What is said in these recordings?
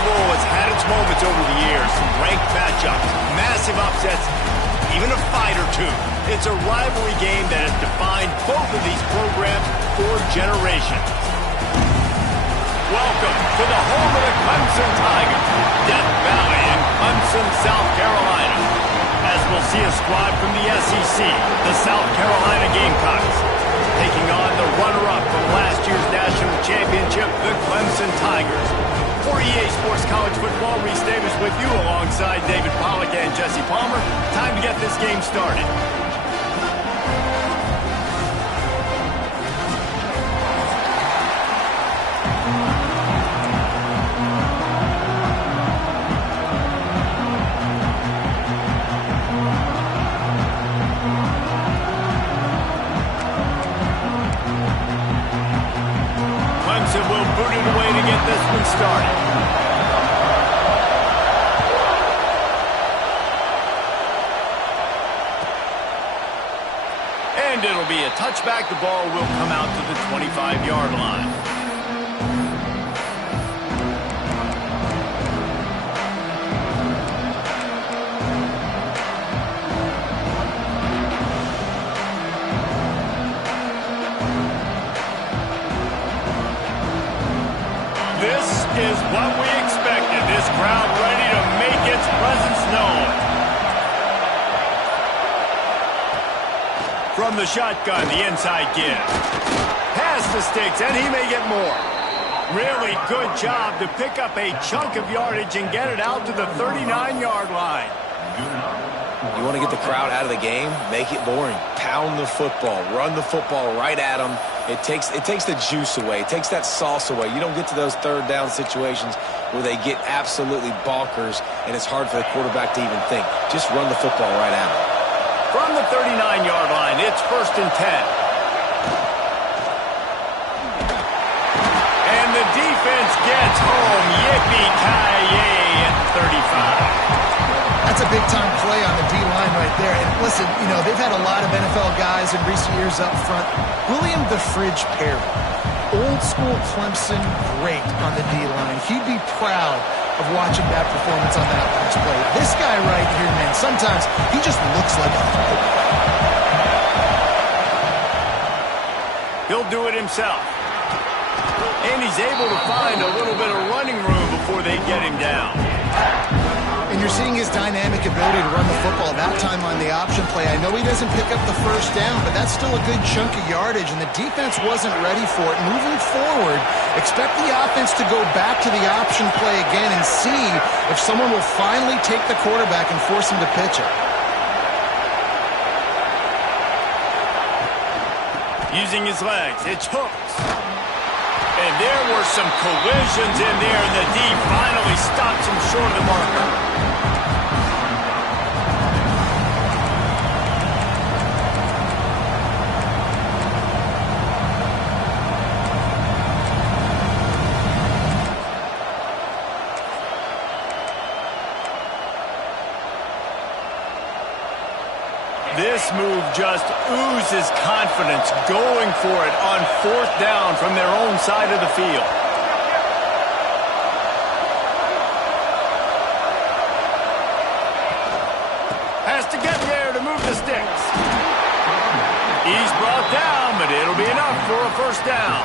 Bowl has had its moments over the years. Some ranked matchups, massive upsets, even a fight or two. It's a rivalry game that has defined both of these programs for generations. Welcome to the home of the Clemson Tigers, Death Valley in Clemson, South Carolina. As we'll see a squad from the SEC, the South Carolina Gamecocks, taking on the runner-up from last year's national championship, the Clemson Tigers. For EA Sports College Football, Reese Davis with you alongside David Pollack and Jesse Palmer. Time to get this game started. Will boot it away to get this one started. And it'll be a touchback. The ball will come out to the 25-yard line. This is what we expected. This crowd ready to make its presence known. From the shotgun, the inside give. Pass the sticks, and he may get more. Really good job to pick up a chunk of yardage and get it out to the 39-yard line. You want to get the crowd out of the game? Make it boring. Pound the football. Run the football right at them. It takes the juice away. It takes that sauce away. You don't get to those third down situations where they get absolutely bonkers and it's hard for the quarterback to even think. Just run the football right at them. From the 39-yard line, it's 1st and 10. And the defense gets home. Yippee-ki-yay at 35. That's a big-time play on the D-line right there. And listen, you know, they've had a lot of NFL guys in recent years up front. William the Fridge Perry, old-school Clemson great on the D-line. He'd be proud of watching that performance on that last play. This guy right here, man, sometimes he just looks like a fullback. He'll do it himself. And he's able to find a little bit of running room before they get him down. And you're seeing his dynamic ability to run the football, that time on the option play. I know he doesn't pick up the first down, but that's still a good chunk of yardage, and the defense wasn't ready for it. Moving forward, expect the offense to go back to the option play again and see if someone will finally take the quarterback and force him to pitch it. Using his legs, it's hooks. And there were some collisions in there, and the D finally stops him short of the marker. This move just oozes confidence, going for it on 4th down from their own side of the field. Has to get there to move the sticks. He's brought down, but it'll be enough for a 1st down.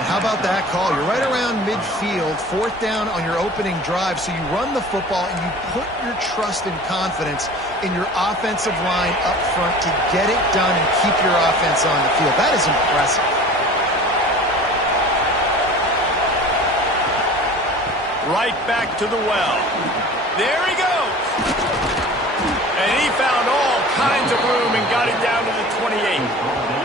And how about that call? You're right around midfield, 4th down on your opening drive, so you run the football and you put your trust and confidence in your offensive line up front to get it done and keep your offense on the field. That is impressive. Right back to the well. There he goes. And he found all kinds of room and got it down to the 28.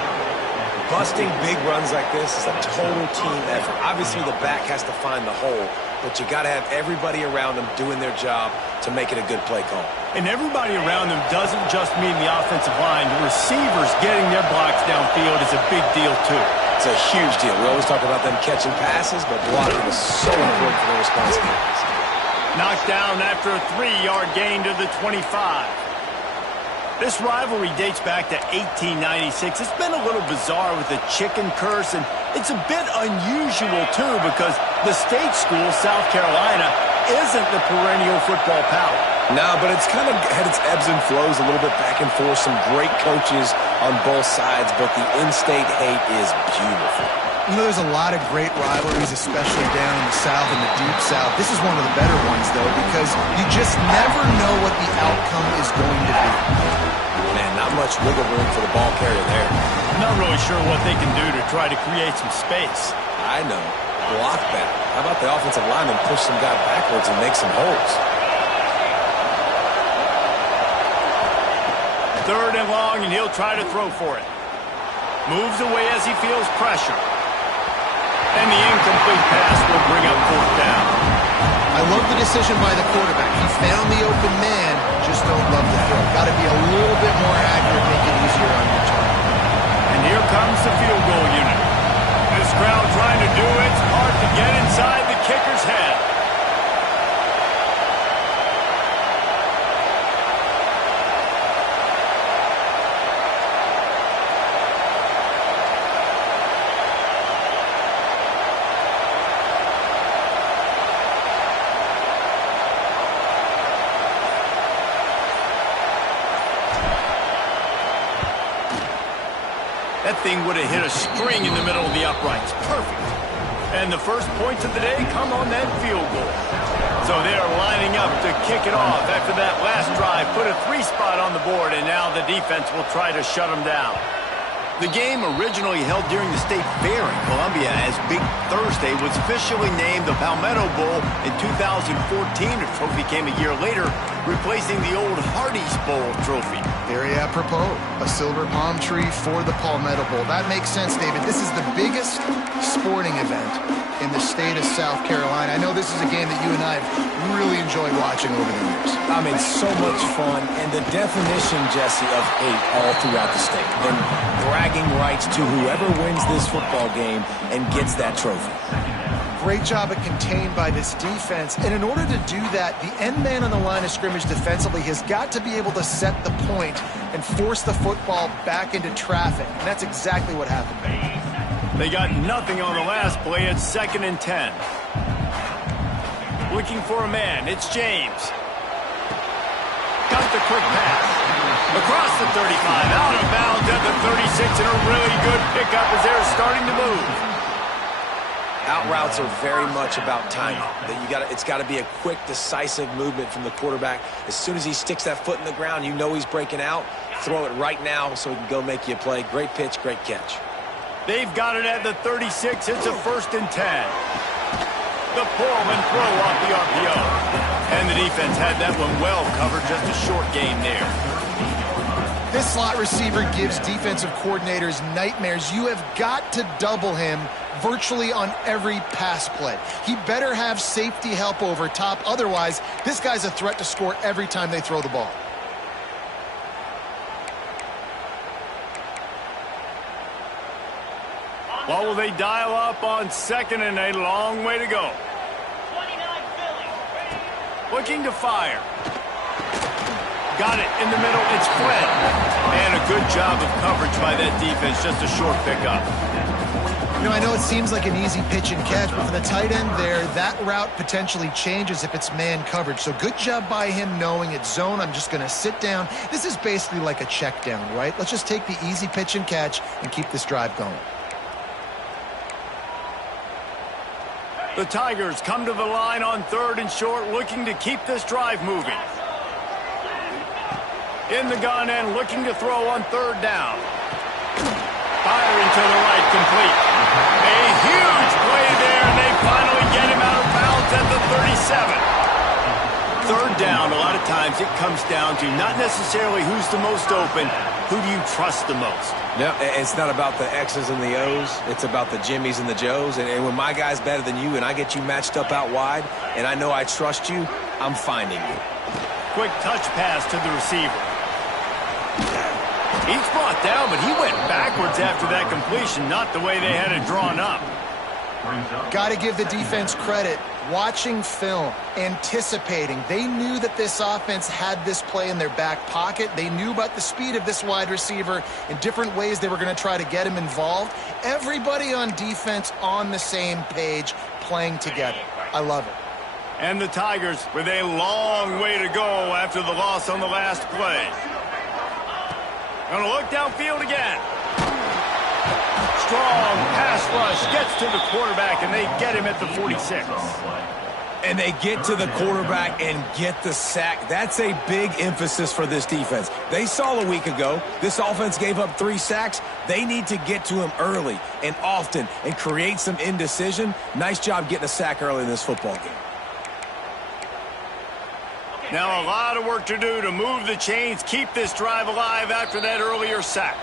Busting big runs like this is a total team effort. Obviously, the back has to find the hole, but you got to have everybody around them doing their job to make it a good play call. And everybody around them doesn't just mean the offensive line. The receivers getting their blocks downfield is a big deal, too. It's a huge deal. We always talk about them catching passes, but blocking is so important for their responsibilities. Knocked down after a 3-yard gain to the 25. This rivalry dates back to 1896. It's been a little bizarre with the chicken curse, and it's a bit unusual, too, because the state school, South Carolina, isn't the perennial football power. No, but it's kind of had its ebbs and flows, a little bit back and forth, some great coaches on both sides, but the in-state hate is beautiful. You know, there's a lot of great rivalries, especially down in the South and the Deep South. This is one of the better ones, though, because you just never know what the outcome is going to be. Man, not much wiggle room for the ball carrier there. I'm not really sure what they can do to try to create some space. I know. Block that. How about the offensive lineman push some guy backwards and make some holes? 3rd and long, and he'll try to throw for it. Moves away as he feels pressure. And the incomplete pass will bring up 4th down. I love the decision by the quarterback. He found the open man, just don't love the throw. Got to be a little bit more accurate, make it easier on your target. And here comes the field goal unit. This crowd trying to do its part to get inside the kicker's head. That thing would have hit a string in the middle of the uprights. Perfect. And the first points of the day come on that field goal. So they are lining up to kick it off after that last drive. Put a 3-spot on the board, and now the defense will try to shut them down. The game, originally held during the State Fair in Columbia as Big Thursday, was officially named the Palmetto Bowl in 2014. The trophy came a year later, replacing the old Hardee's Bowl trophy. Very apropos, a silver palm tree for the Palmetto Bowl. That makes sense, David. This is the biggest sporting event in the state of South Carolina. I know this is a game that you and I have really enjoyed watching over the years. I mean, so much fun, and the definition, Jesse, of hate all throughout the state. And bragging rights to whoever wins this football game and gets that trophy. Great job at contained by this defense. And in order to do that, the end man on the line of scrimmage defensively has got to be able to set the point and force the football back into traffic. And that's exactly what happened. They got nothing on the last play. It's 2nd and 10. Looking for a man. It's James. Got the quick pass. Across the 35. Out of bounds at the 36. And a really good pickup as they're starting to move. Out routes are very much about timing. It's got to be a quick, decisive movement from the quarterback. As soon as he sticks that foot in the ground, you know he's breaking out. Throw it right now so he can go make you a play. Great pitch, great catch. They've got it at the 36. It's a 1st and 10. The pull and throw off the RPO. And the defense had that one well covered. Just a short gain there. This slot receiver gives defensive coordinators nightmares. You have got to double him virtually on every pass play. He better have safety help over top. Otherwise, this guy's a threat to score every time they throw the ball. What will they dial up on 2nd and a long way to go? Looking to fire. Got it in the middle. It's Fred. And a good job of coverage by that defense. Just a short pickup. You know, I know it seems like an easy pitch and catch, but for the tight end there, that route potentially changes if it's man coverage. So good job by him knowing it's zone. I'm just going to sit down. This is basically like a check down, right? Let's just take the easy pitch and catch and keep this drive going. The Tigers come to the line on 3rd and short, looking to keep this drive moving. In the gun and looking to throw on 3rd down. Firing to the right, complete. A huge play there, and they finally get him out of bounds at the 37. 3rd down, a lot of times it comes down to not necessarily who's the most open, who do you trust the most? No, it's not about the X's and the O's. It's about the Jimmys and the Joes. And when my guy's better than you and I get you matched up out wide, and I know I trust you, I'm finding you. Quick touch pass to the receiver. He's brought down, but he went backwards after that completion, not the way they had it drawn up. Got to give the defense credit. watching film, anticipating. They knew that this offense had this play in their back pocket. They knew about the speed of this wide receiver and different ways they were going to try to get him involved. Everybody on defense on the same page, playing together. I love it. And the Tigers with a long way to go after the loss on the last play. Gonna look downfield again. Strong pass rush gets to the quarterback, and they get him at the 46. And they get to the quarterback and get the sack. That's a big emphasis for this defense. They saw a week ago this offense gave up 3 sacks. They need to get to him early and often and create some indecision. Nice job getting a sack early in this football game. Now a lot of work to do to move the chains, keep this drive alive after that earlier sack.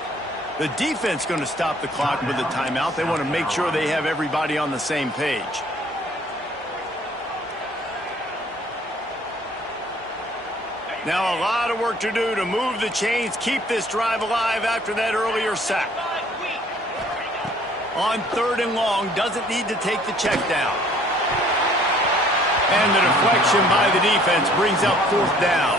The defense going to stop the clock with a timeout. They want to make sure they have everybody on the same page. Now a lot of work to do to move the chains, keep this drive alive after that earlier sack. On 3rd and long, doesn't need to take the check down. And the deflection by the defense brings up 4th down.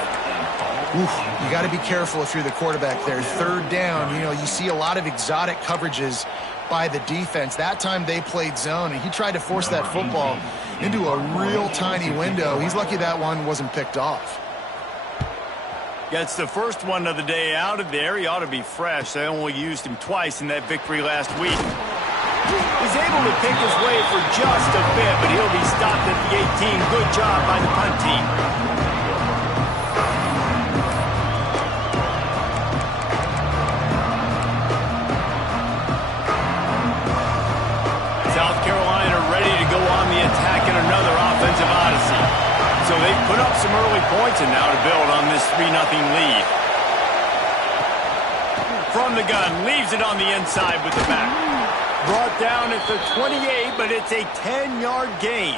You got to be careful if you're the quarterback there. 3rd down, you see a lot of exotic coverages by the defense. That time they played zone, and he tried to force that football into a real tiny window. He's lucky that one wasn't picked off. Gets the first one of the day out of there. He ought to be fresh. They only used him twice in that victory last week. He's able to pick his way for just a bit, but he'll be stopped at the 18. Good job by the punt team. South Carolina ready to go on the attack in another offensive odyssey. So they put up some early points and now to build on this 3-0 lead. From the gun, leaves it on the inside with the back. Brought down at the 28, but it's a 10-yard gain.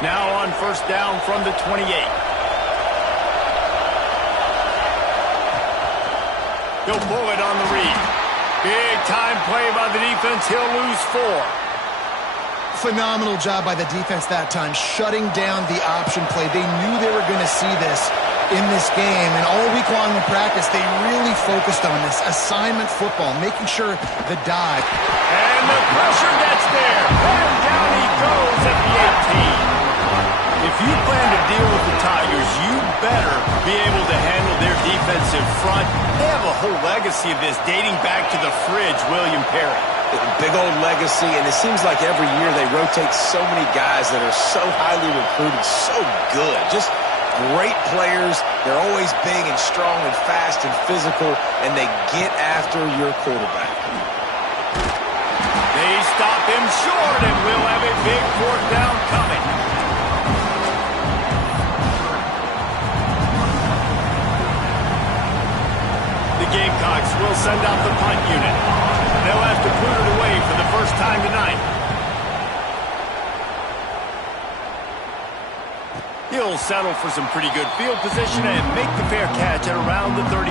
Now on 1st down from the 28. He'll pull it on the read. Big time play by the defense. He'll lose 4. Phenomenal job by the defense that time, shutting down the option play. They knew they were going to see this in this game, and all week long in practice, they really focused on this assignment football, making sure the dive. And the pressure gets there. And down he goes at the 18. If you plan to deal with the Tigers, you better be able to handle their defensive front. They have a whole legacy of this dating back to the fridge, William Perry. Big old legacy, and it seems like every year they rotate so many guys that are so highly recruited, so good. Just great players. They're always big and strong and fast and physical, and they get after your quarterback. They stop him short, and we'll have a big 4th down coming. Gamecocks will send out the punt unit. They'll have to put it away for the first time tonight. He'll settle for some pretty good field position and make the fair catch at around the 35.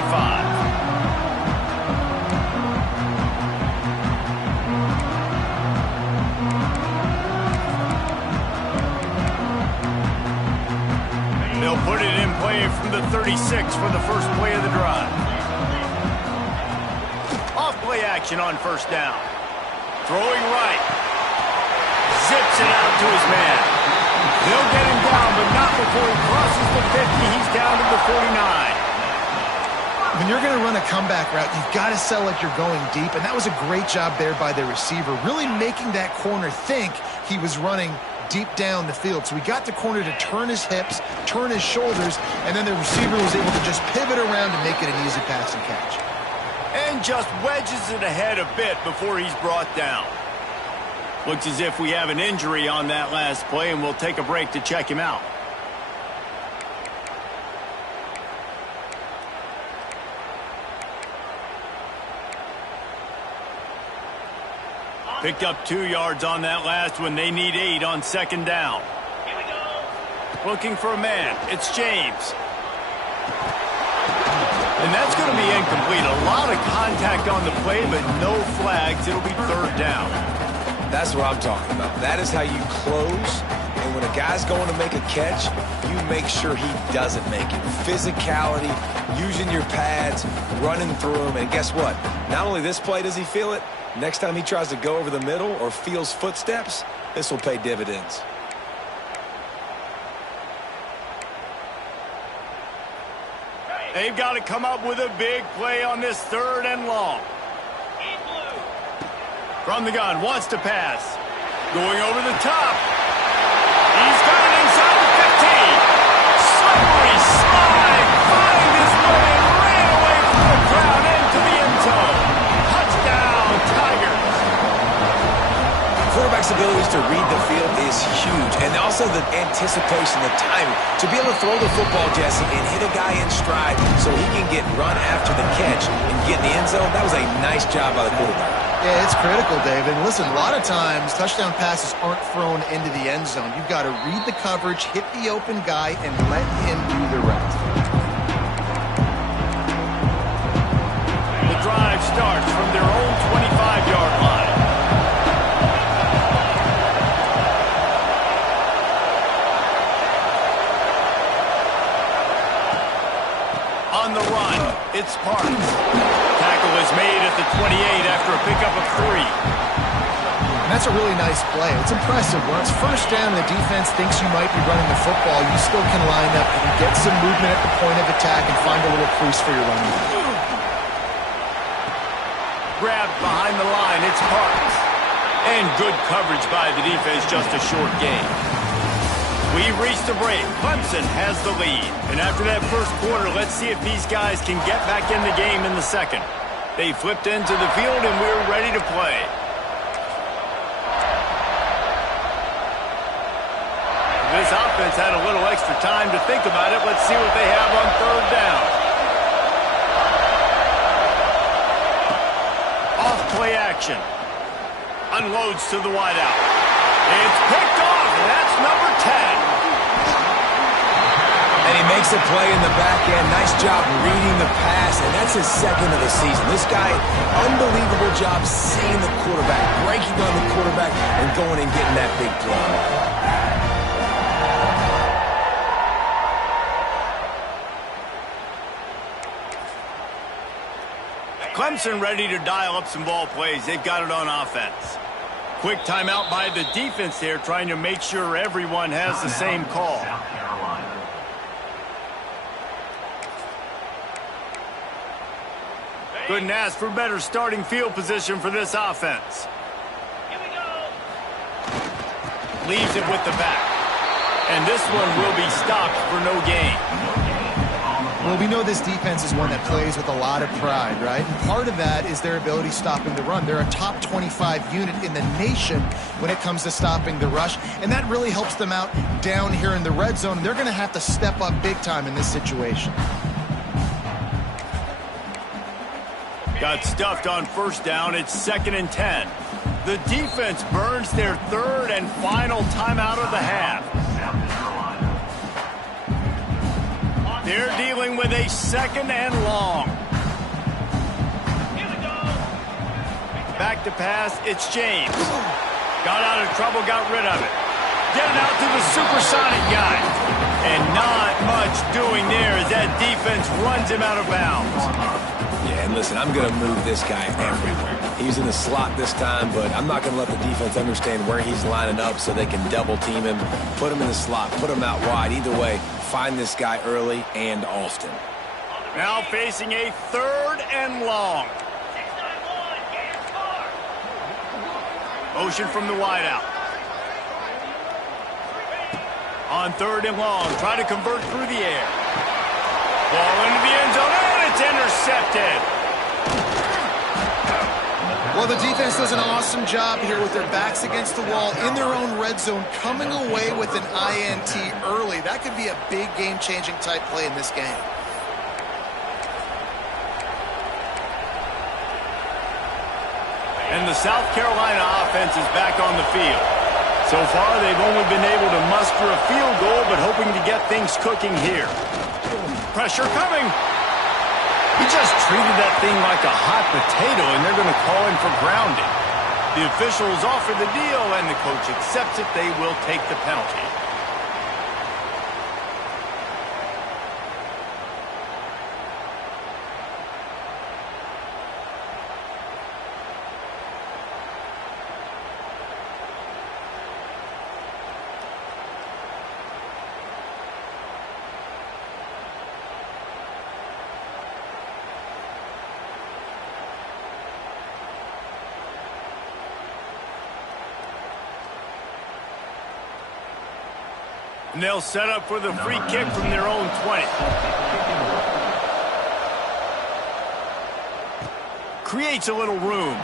They'll put it in play from the 36 for the first play of the drive. Play action on 1st down. Throwing right. Zips it out to his man. They'll get him down, but not before he crosses the 50. He's down to the 49. When you're going to run a comeback route, you've got to sell like you're going deep, and that was a great job there by the receiver, really making that corner think he was running deep down the field. So we got the corner to turn his hips, turn his shoulders, and then the receiver was able to just pivot around and make it an easy pass and catch. And just wedges it ahead a bit before he's brought down. Looks as if we have an injury on that last play, and we'll take a break to check him out. Picked up 2 yards on that last one. They need 8 on 2nd down. Looking for a man. It's James. And that's going to be incomplete. A lot of contact on the play, but no flags. It'll be third down. That's what I'm talking about. That is how you close. And when a guy's going to make a catch, you make sure he doesn't make it. Physicality, using your pads, running through them. And guess what? Not only this play does he feel it, next time he tries to go over the middle or feels footsteps, this will pay dividends. They've got to come up with a big play on this third and long. From the gun, wants to pass. Going over the top. He's got it inside the 15. Slippery slide. Find his way and ran away from the crowd into the end zone. Touchdown, Tigers. Quarterback's abilities to read the field is huge. And also the anticipation, the timing. To be able to throw the football, Jesse, and hit a guy in stride so he can get run after the catch and get in the end zone, that was a nice job by the quarterback. Yeah, it's critical, David. Listen, a lot of times touchdown passes aren't thrown into the end zone. You've got to read the coverage, hit the open guy, and let him do the rest. The drive starts from their own 25-yard line. On the run, it's Parks. Tackle is made at the 28 after a pickup of 3. And that's a really nice play. It's impressive. When it's first down and the defense thinks you might be running the football, you still can line up and get some movement at the point of attack and find a little crease for your running back. Grabbed behind the line, it's Parks. And good coverage by the defense, just a short gain. We've reached the break. Clemson has the lead. And after that first quarter, let's see if these guys can get back in the game in the second. They flipped into the field, and we're ready to play. This offense had a little extra time to think about it. Let's see what they have on third down. Off play action. Unloads to the wideout. It's picked off, and that's number 10. And he makes a play in the back end. Nice job reading the pass, and that's his second of the season. This guy, unbelievable job seeing the quarterback, breaking on the quarterback, and going and getting that big play. Clemson ready to dial up some ball plays. They've got it on offense. Quick timeout by the defense there, trying to make sure everyone has the same call. Couldn't ask for better starting field position for this offense. Here we go. Leaves it with the back. And this one will be stopped for no gain. Well, we know this defense is one that plays with a lot of pride, right? And part of that is their ability stopping the run. They're a top 25 unit in the nation when it comes to stopping the rush, and that really helps them out down here in the red zone. They're going to have to step up big time in this situation. Got stuffed on first down. It's 2nd and 10. The defense burns their third and final timeout of the half. They're dealing with a 2nd and long. Back to pass, it's James. Got out of trouble, got rid of it. Get it out to the supersonic guy. And not much doing there as that defense runs him out of bounds. Yeah, and listen, I'm going to move this guy everywhere. He's in the slot this time, but I'm not going to let the defense understand where he's lining up so they can double team him, put him in the slot, put him out wide. Either way, find this guy early and often. Now facing a 3rd and long. Motion from the wideout. On 3rd and long, try to convert through the air. Ball into the end zone, and it's intercepted. Well, the defense does an awesome job here with their backs against the wall in their own red zone, coming away with an INT early. That could be a big game-changing type play in this game. And the South Carolina offense is back on the field. So far, they've only been able to muster a field goal, but hoping to get things cooking here. Pressure coming. He just treated that thing like a hot potato, and they're going to call him for grounding. The officials offer the deal, and the coach accepts it. They will take the penalty. And they'll set up for the free kick from their own 20. Creates a little room.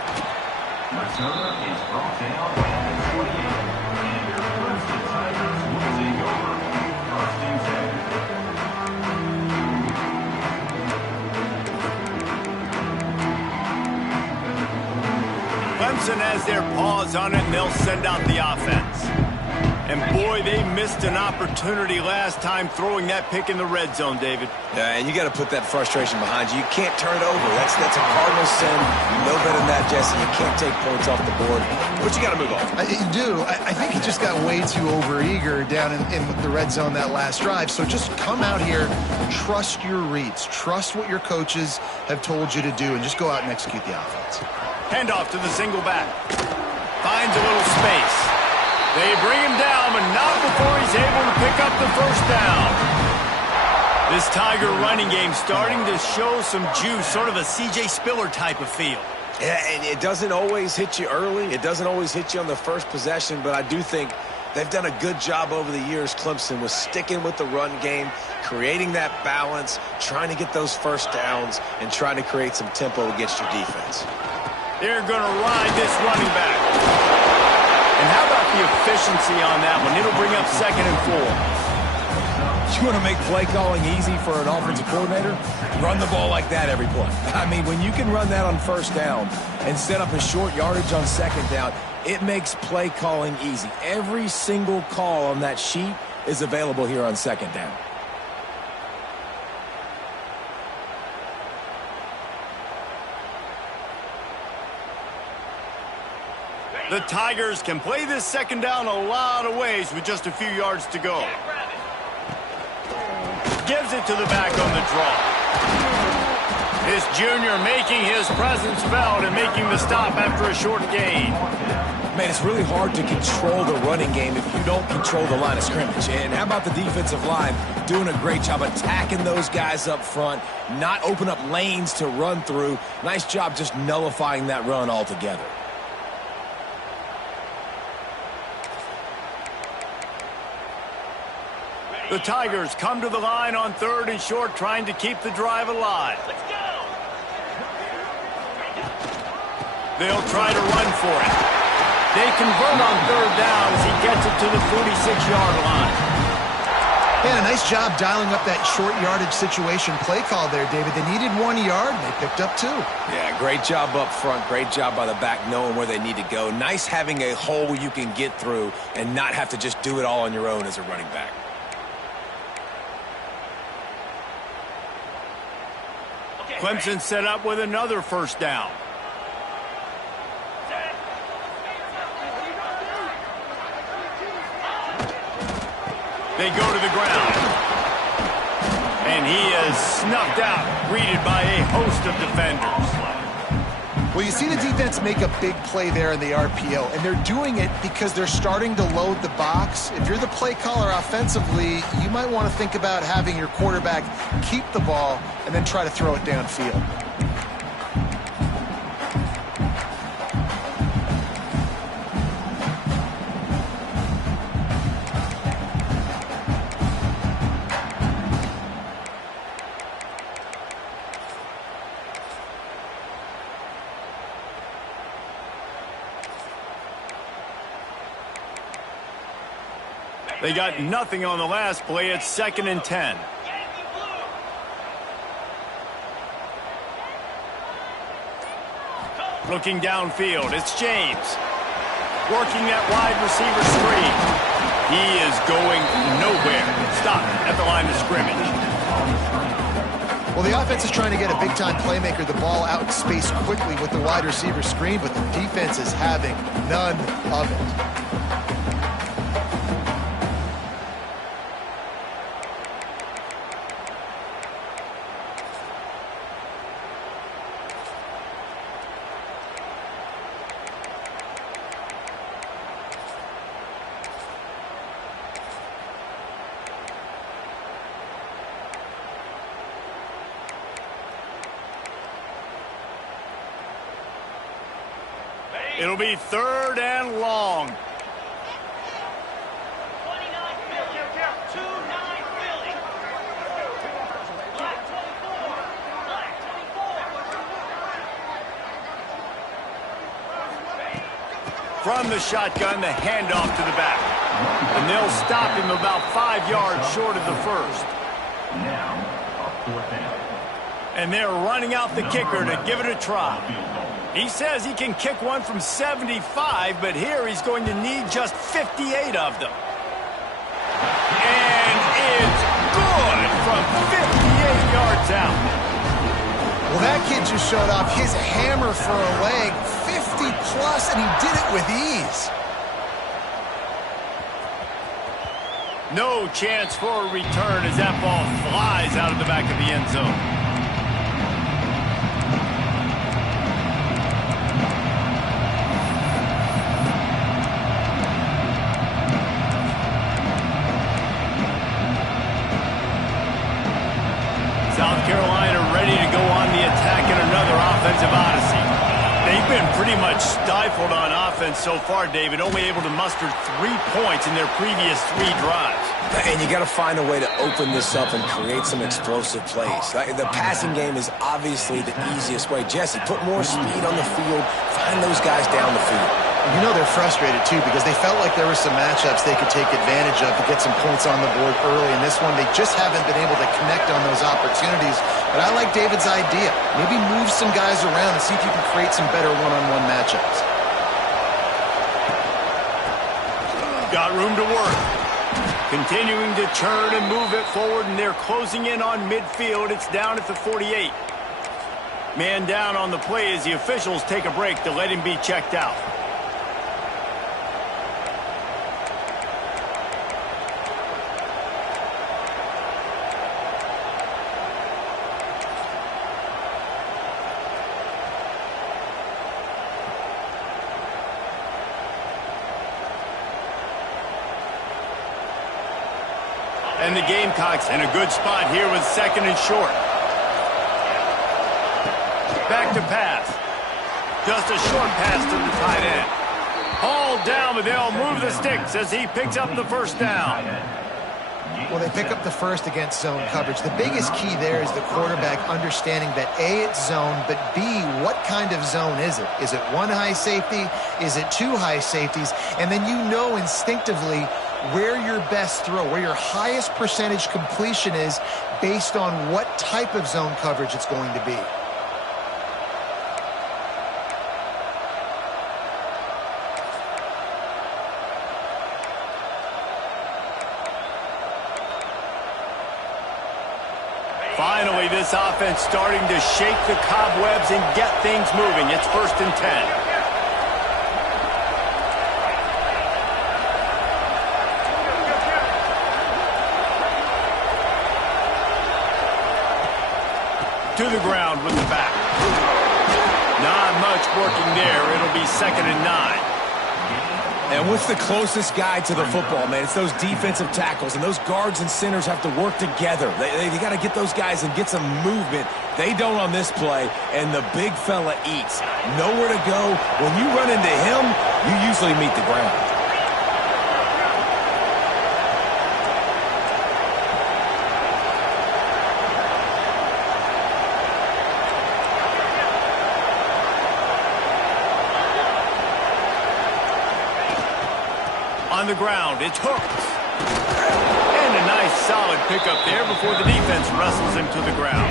Clemson has their paws on it, and they'll send out the offense. And boy, they missed an opportunity last time throwing that pick in the red zone, David. Yeah, and you got to put that frustration behind you. You can't turn it over. That's a cardinal sin. You know better than that, Jesse. You can't take points off the board. But you got to move on. You do. I think he just got way too overeager down in the red zone that last drive. So just come out here, trust your reads, trust what your coaches have told you to do, and just go out and execute the offense. Handoff to the single back. Finds a little space. They bring him down, but not before he's able to pick up the first down. This Tiger running game starting to show some juice, sort of a C.J. Spiller type of feel. Yeah, and it doesn't always hit you early. It doesn't always hit you on the first possession, but I do think they've done a good job over the years, Clemson, with sticking with the run game, creating that balance, trying to get those first downs, and trying to create some tempo against your defense. They're going to ride this running back. And how about the efficiency on that one? It'll bring up 2nd and 4. You want to make play calling easy for an offensive coordinator? Run the ball like that every play. I mean, when you can run that on first down and set up a short yardage on 2nd down, it makes play calling easy. Every single call on that sheet is available here on 2nd down. The Tigers can play this 2nd down a lot of ways with just a few yards to go. Gives it to the back on the draw. This junior making his presence felt and making the stop after a short gain. Man, it's really hard to control the running game if you don't control the line of scrimmage. And how about the defensive line doing a great job attacking those guys up front, not open up lanes to run through. Nice job just nullifying that run altogether. The Tigers come to the line on 3rd and short, trying to keep the drive alive. Let's go! They'll try to run for it. They convert on 3rd down as he gets it to the 46-yard line. Yeah, a nice job dialing up that short yardage situation play call there, David. They needed 1 yard, and they picked up 2. Yeah, great job up front. Great job by the back knowing where they need to go. Nice having a hole you can get through and not have to just do it all on your own as a running back. Clemson set up with another first down. They go to the ground. And he is snuffed out, greeted by a host of defenders. Well, you see the defense make a big play there in the RPO, and they're doing it because they're starting to load the box. If you're the play caller offensively, you might want to think about having your quarterback keep the ball and then try to throw it downfield. They got nothing on the last play. It's 2nd and 10. Looking downfield, it's James. working that wide receiver screen. He is going nowhere. Stop at the line of scrimmage. Well, the offense is trying to get a big-time playmaker the ball out in space quickly with the wide receiver screen, but the defense is having none of it. It'll be 3rd and long. From the shotgun, the handoff to the back. And they'll stop him about 5 yards short of the first. And they're running out the kicker to give it a try. He says he can kick one from 75, but here he's going to need just 58 of them. And it's good from 58 yards out. Well, that kid just showed off his hammer for a leg, 50-plus, and he did it with ease. No chance for a return as that ball flies out of the back of the end zone. South Carolina ready to go on the attack in another offensive odyssey. They've been pretty much stifled on offense so far, David, only able to muster 3 points in their previous 3 drives. And you got to find a way to open this up and create some explosive plays. The passing game is obviously the easiest way. Jesse, put more speed on the field, find those guys down the field. You know they're frustrated, too, because they felt like there were some matchups they could take advantage of to get some points on the board early. In this one, they just haven't been able to connect on those opportunities. But I like David's idea. Maybe move some guys around and see if you can create some better one-on-one matchups. Got room to work. Continuing to churn and move it forward, and they're closing in on midfield. It's down at the 48. Man down on the play as the officials take a break to let him be checked out. And the Gamecocks in a good spot here with 2nd and short. Back to pass. Just a short pass to the tight end. Hauled down, but they'll move the sticks as he picks up the first down. Well, they pick up the first against zone coverage. The biggest key there is the quarterback understanding that A, it's zone, but B, what kind of zone is it? Is it 1 high safety? Is it 2 high safeties? And then you know instinctively where your best throw, where your highest percentage completion is based on what type of zone coverage it's going to be. Finally, this offense starting to shake the cobwebs and get things moving. It's 1st and 10. To the ground with the back. Not much working there. It'll be 2nd and 9. And what's the closest guy to the football, man? It's those defensive tackles, and those guards and centers have to work together. They got to get those guys and get some movement. They don't on this play, and the big fella eats. Nowhere to go. When you run into him, you usually meet the ground. On the ground, it's hooked. And a nice solid pickup there before the defense wrestles him to the ground.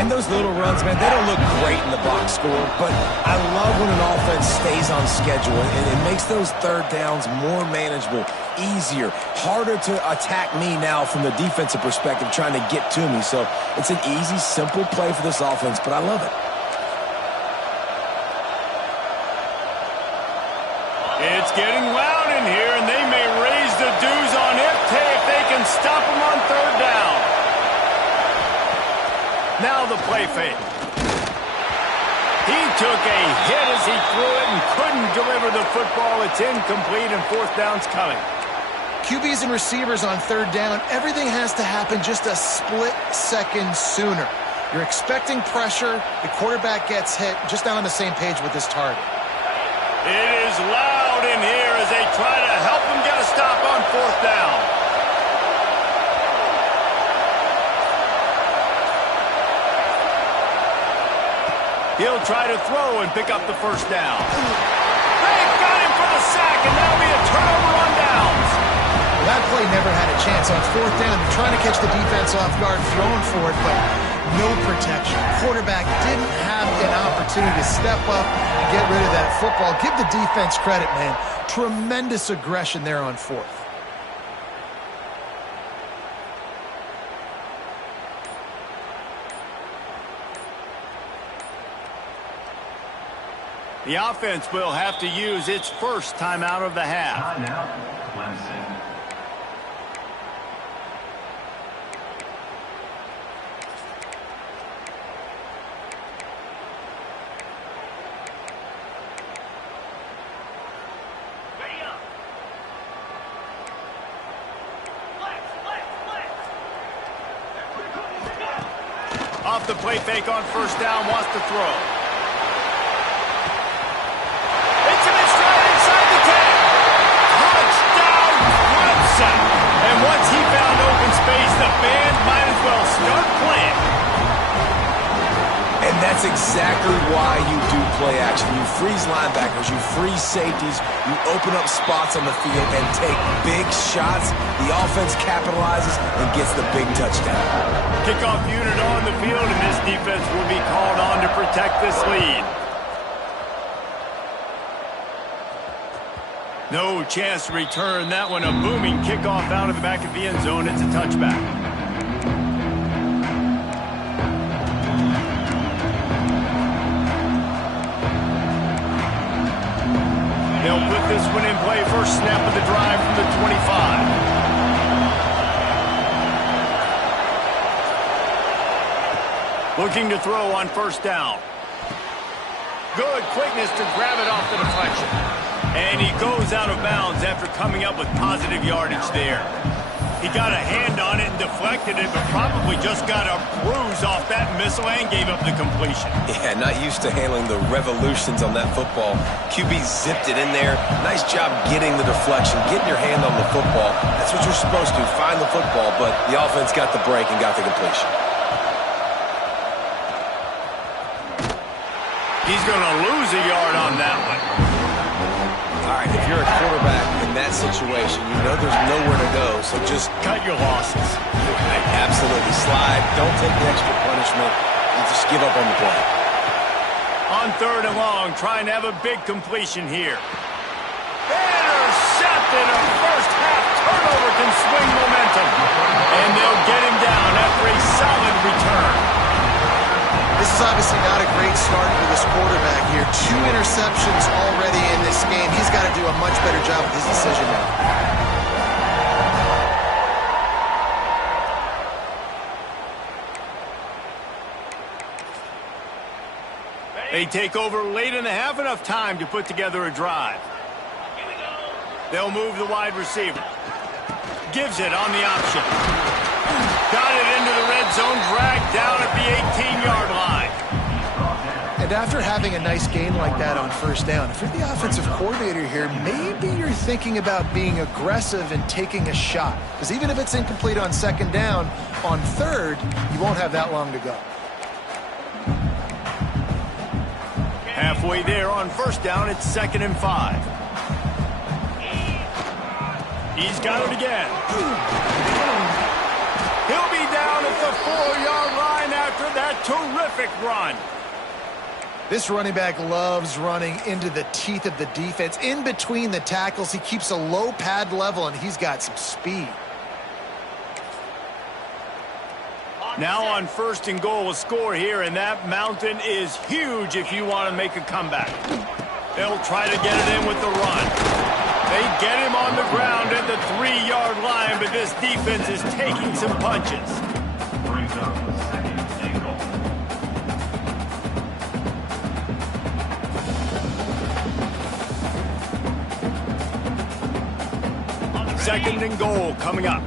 And those little runs, man, they don't look great in the box score, but I love when an offense stays on schedule, and it makes those third downs more manageable, easier, harder to attack me now from the defensive perspective trying to get to me. So it's an easy, simple play for this offense, but I love it. It's getting loud in here, and they may raise the dues on if they can stop them on third down. Now the play fake. He took a hit as he threw it and couldn't deliver the football. It's incomplete, and fourth down's coming. QBs and receivers on third down, everything has to happen just a split second sooner. You're expecting pressure, the quarterback gets hit, just not on the same page with his target. It is loud in here as they try to help him get a stop on fourth down. He'll try to throw and pick up the first down. They've got him for the sack, and that'll be a turnover on downs. Well, that play never had a chance. On fourth down, they're trying to catch the defense off guard, throwing for it, but no protection. Quarterback didn't have an opportunity to step up and get rid of that football. Give the defense credit, man. Tremendous aggression there on fourth. The offense will have to use its first timeout of the half. Timeout, Clemson. Off the play fake on first down, wants to throw. It's in his stride inside the 10. Touchdown, Clemson. And once he found open space, the band might as well start playing. And that's exactly why you do play action. You freeze linebackers, you freeze safeties, you open up spots on the field and take big shots. The offense capitalizes and gets the big touchdown. Kickoff unit on the field, and this defense will be called on to protect this lead. No chance to return that one. A booming kickoff out of the back of the end zone. It's a touchback. They'll put this one in play. First snap of the drive from the 25. Looking to throw on first down. Good quickness to grab it off the deflection. And he goes out of bounds after coming up with positive yardage there. He got a hand on it and deflected it, but probably just got a bruise off that missile and gave up the completion. Yeah, not used to handling the revolutions on that football. QB zipped it in there. Nice job getting the deflection, getting your hand on the football. That's what you're supposed to, find the football, but the offense got the break and got the completion. He's going to lose a yard on that one. All right, if you're a quarterback in that situation, you know there's nowhere to go, so just cut your losses. Absolutely. Slide. Don't take the extra punishment. You just give up on the play. On third and long, trying to have a big completion here. Intercepted. A first half turnover can swing momentum. And they'll get him down after a solid return. This is obviously not a great start for this quarterback here. 2 interceptions already in this game. He's got to do a much better job with his decision now. They take over late in the half, enough time to put together a drive. They'll move the wide receiver. Gives it on the option. Got it into the red zone, dragged down at the 18-yard line. And after having a nice game like that on first down, if you're the offensive coordinator here, maybe you're thinking about being aggressive and taking a shot. Because even if it's incomplete on second down, on third, you won't have that long to go. Halfway there on first down, it's 2nd and 5. He's got it again. He'll be down at the 4-yard line after that terrific run. This running back loves running into the teeth of the defense. In between the tackles, he keeps a low pad level, and he's got some speed. Now on 1st and goal, a score here, and that mountain is huge if you want to make a comeback. They'll try to get it in with the run. They get him on the ground at the 3-yard line, but this defense is taking some punches. Brings up the 2nd and goal. Second and goal coming up.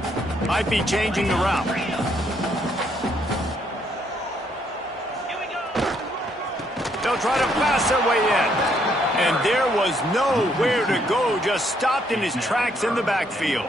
Might be changing the route. They'll try to pass their way in. And there was nowhere to go, just stopped in his tracks in the backfield.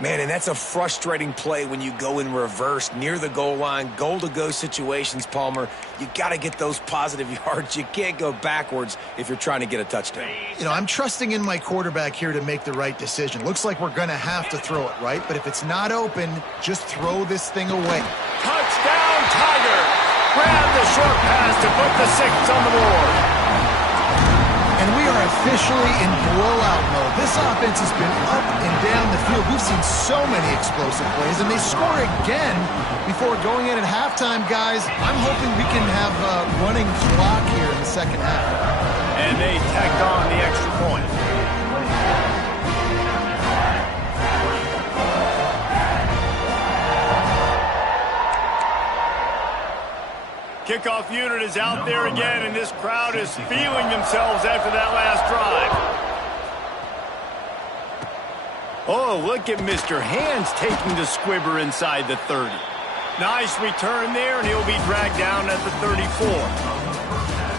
Man, and that's a frustrating play when you go in reverse near the goal line, goal-to-go situations, Palmer. You got to get those positive yards. You can't go backwards if you're trying to get a touchdown. You know, I'm trusting in my quarterback here to make the right decision. Looks like we're going to have to throw it, right? But if it's not open, just throw this thing away. Touchdown, Tiger! Grab the short pass to put the 6 on the board. And we are officially in blowout mode. This offense has been up and down the field. We've seen so many explosive plays, and they score again before going in at halftime, guys. I'm hoping we can have a running clock here in the second half. And they tacked on the extra point. Kickoff unit is out there again, and this crowd is feeling themselves after that last drive. Oh, look at Mr. Hands taking the squibber inside the 30. Nice return there, and he'll be dragged down at the 34.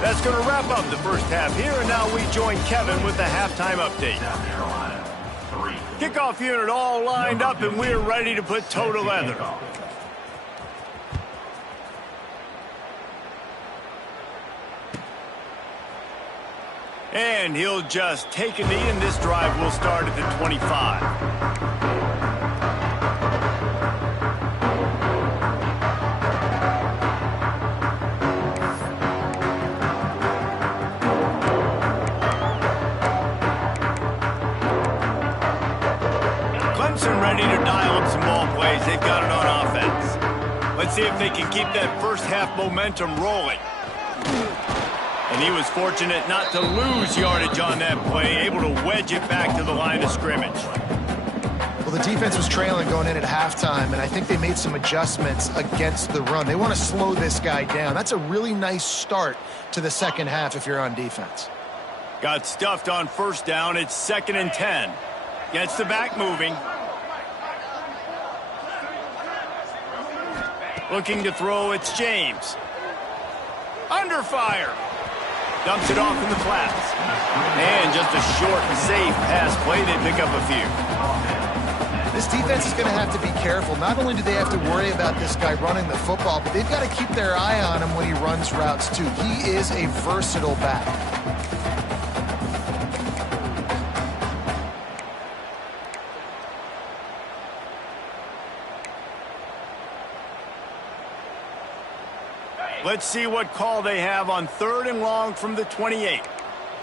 That's going to wrap up the first half here, and now we join Kevin with the halftime update. Kickoff unit all lined up, and we're ready to put toe to leather. And he'll just take a knee, and this drive will start at the 25. Clemson ready to dial up some ball plays. They've got it on offense. Let's see if they can keep that first half momentum rolling. And he was fortunate not to lose yardage on that play, able to wedge it back to the line of scrimmage. Well, the defense was trailing going in at halftime, and I think they made some adjustments against the run. They want to slow this guy down. That's a really nice start to the second half if you're on defense. Got stuffed on 1st down. It's 2nd and 10. Gets the back moving. Looking to throw, it's James. Under fire. Dumps it off in the flats. And just a short and safe pass play. They pick up a few. This defense is going to have to be careful. Not only do they have to worry about this guy running the football, but they've got to keep their eye on him when he runs routes too. He is a versatile back. Let's see what call they have on 3rd and long from the 28.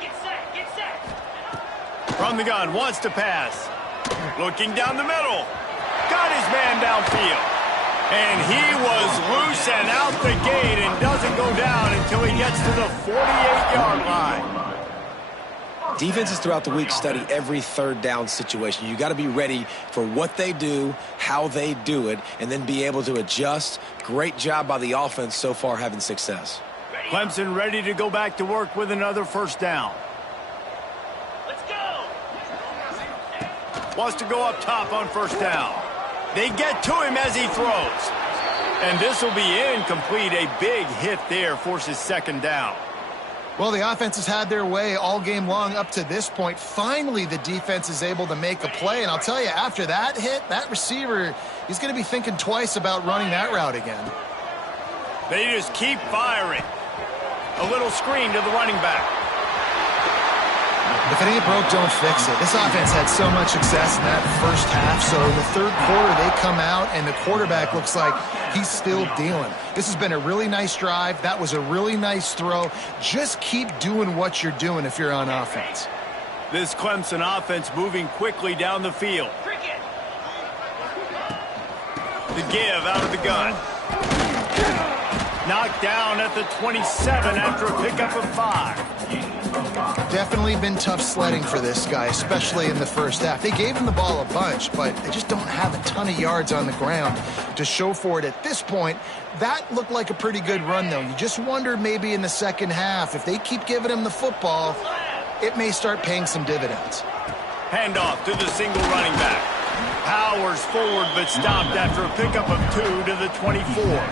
Get set. From the gun, wants to pass. Looking down the middle. Got his man downfield. And he was loose and out the gate and doesn't go down until he gets to the 48-yard line. Defenses throughout the week study every 3rd down situation. You got to be ready for what they do, how they do it, and then be able to adjust. Great job by the offense so far having success. Clemson ready to go back to work with another 1st down. Let's go. Wants to go up top on 1st down. They get to him as he throws. And this will be incomplete. A big hit there forces 2nd down. Well, the offense has had their way all game long up to this point. Finally, the defense is able to make a play. And I'll tell you, after that hit, that receiver, he's going to be thinking twice about running that route again. They just keep firing. A little screen to the running back. If it ain't broke, don't fix it. This offense had so much success in that first half, so in the third quarter they come out and the quarterback looks like he's still dealing. This has been a really nice drive. That was a really nice throw. Just keep doing what you're doing if you're on offense. This Clemson offense moving quickly down the field. The give out of the gun. Knocked down at the 27 after a pickup of 5. Definitely been tough sledding for this guy, especially in the first half. They gave him the ball a bunch, but they just don't have a ton of yards on the ground to show for it at this point. That looked like a pretty good run, though. You just wonder maybe in the second half, if they keep giving him the football, it may start paying some dividends. Handoff to the single running back. Powers forward, but stopped after a pickup of 2 to the 24.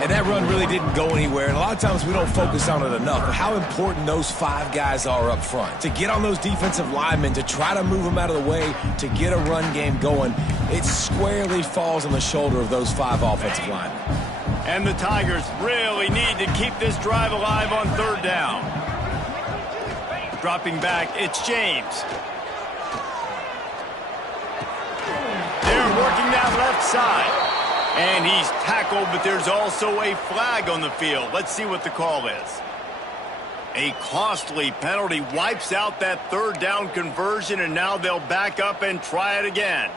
And that run really didn't go anywhere, and a lot of times we don't focus on it enough, but how important those 5 guys are up front. To get on those defensive linemen, to try to move them out of the way, to get a run game going, it squarely falls on the shoulder of those 5 offensive linemen. And the Tigers really need to keep this drive alive on third down. Dropping back, it's James. They're working that left side. And he's tackled, but there's also a flag on the field. Let's see what the call is. A costly penalty wipes out that third down conversion, and now they'll back up and try it again.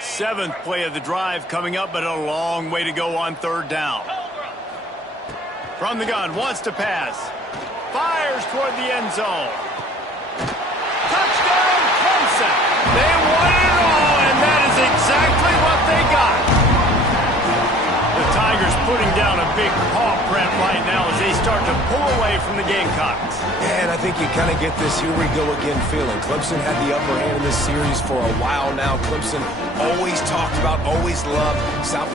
Seventh play of the drive coming up, but a long way to go on third down. From the gun, wants to pass. Fires toward the end zone. Touchdown, Clemson! They won it all, and that is exactly what they got. The Tigers putting down a big paw print right now as they start to pull away from the Gamecocks. And I think you kind of get this here we go again feeling. Clemson had the upper hand in this series for a while now. Clemson always talked about, always loved South.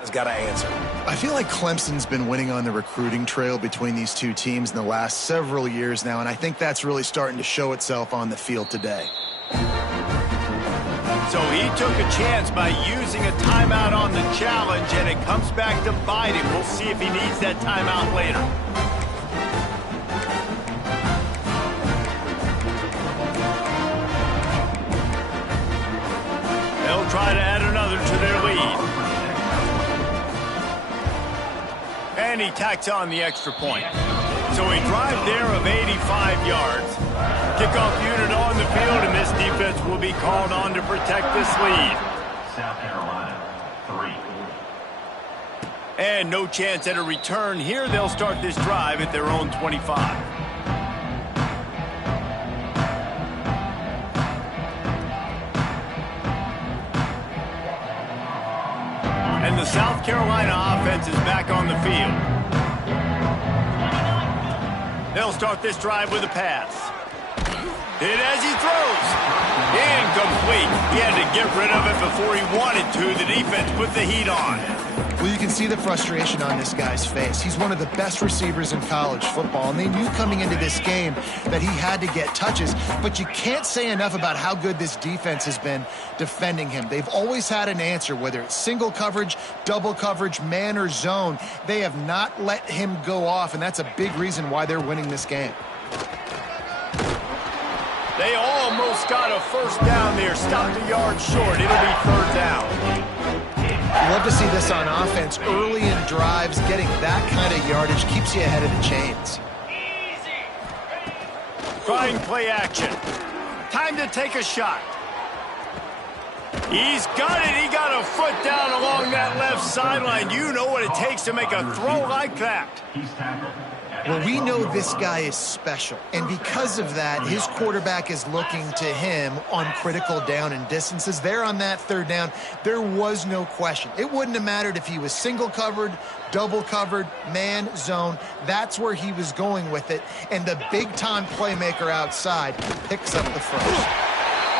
Has got to answer. I feel like Clemson's been winning on the recruiting trail between these two teams in the last several years now, and I think that's really starting to show itself on the field today. So he took a chance by using a timeout on the challenge, and it comes back to bite him. We'll see if he needs that timeout later. They'll try to add another to their lead. And he tacks on the extra point. So a drive there of 85 yards. Kickoff unit on the field, and this defense will be called on to protect this lead. South Carolina, 3. And no chance at a return here. They'll start this drive at their own 25. And the South Carolina offense is back on the field. They'll start this drive with a pass. Hit as he throws. Incomplete. He had to get rid of it before he wanted to. The defense put the heat on. Well, you can see the frustration on this guy's face. He's one of the best receivers in college football, and they knew coming into this game that he had to get touches, but you can't say enough about how good this defense has been defending him. They've always had an answer, whether it's single coverage, double coverage, man or zone. They have not let him go off, and that's a big reason why they're winning this game. They almost got a first down there, stopped a yard short. It'll be third down. You love to see this on offense. Early in drives, getting that kind of yardage keeps you ahead of the chains. Trying play action. Time to take a shot. He's got it. He got a foot down along that left sideline. You know what it takes to make a throw like that. He's tackled. Well, we know this guy is special, and because of that, his quarterback is looking to him on critical down and distances. There on that third down, there was no question. It wouldn't have mattered if he was single covered, double covered, man, zone. That's where he was going with it, and the big-time playmaker outside picks up the first.